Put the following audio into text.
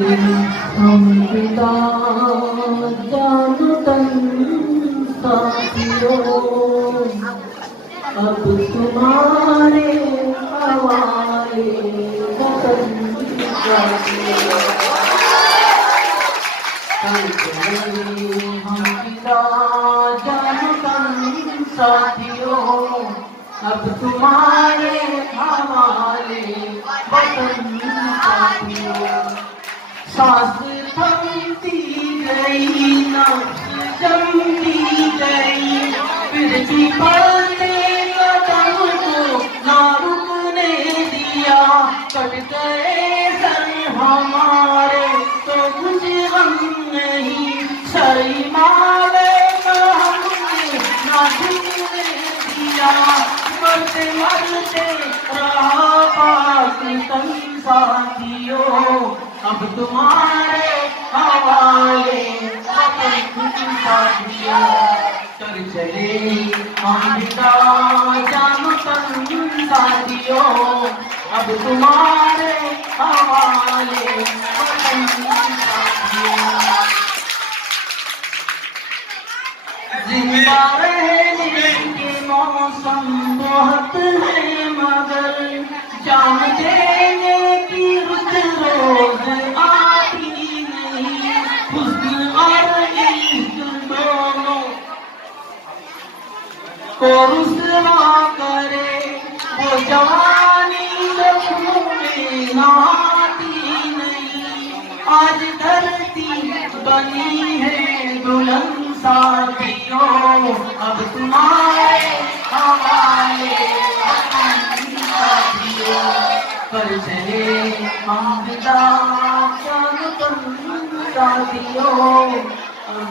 हम पिता जान तन साथियों, अब तुम्हारे हवाले वतन साथियों। हम पिता जान तन साथियों, अब तुम्हारे हवाले वतन साथियों। सांस थमती गई, नफ्स जमती गई, फिर भी पलने कदम को ना रुकने दिया। कट गए सर हमारे तो कुछ गम नहीं, सर हिमालय का हमने ना झुकने दिया। मरते मरते रहा पाकिस्तान साथियों, अब तुम्हारे हवाले वतन साथियों। कर चले हम पिता जान तन साथियों, अब तुम्हारे हवाले वतन साथियों। जिंदा रहने के मौसम बहुत है, मगर जान देने की रुत रोज आती नहीं। हुस्न और इश्क दोनों को रुसवा करे, वो जवानी लफ्ज़ों में नहाती नहीं। आज धरती बनी है दुल्हन साथियों, अब तुम्हारे हवाले वतन साथियों। कर चले हम पिता जान तन साथियों, अब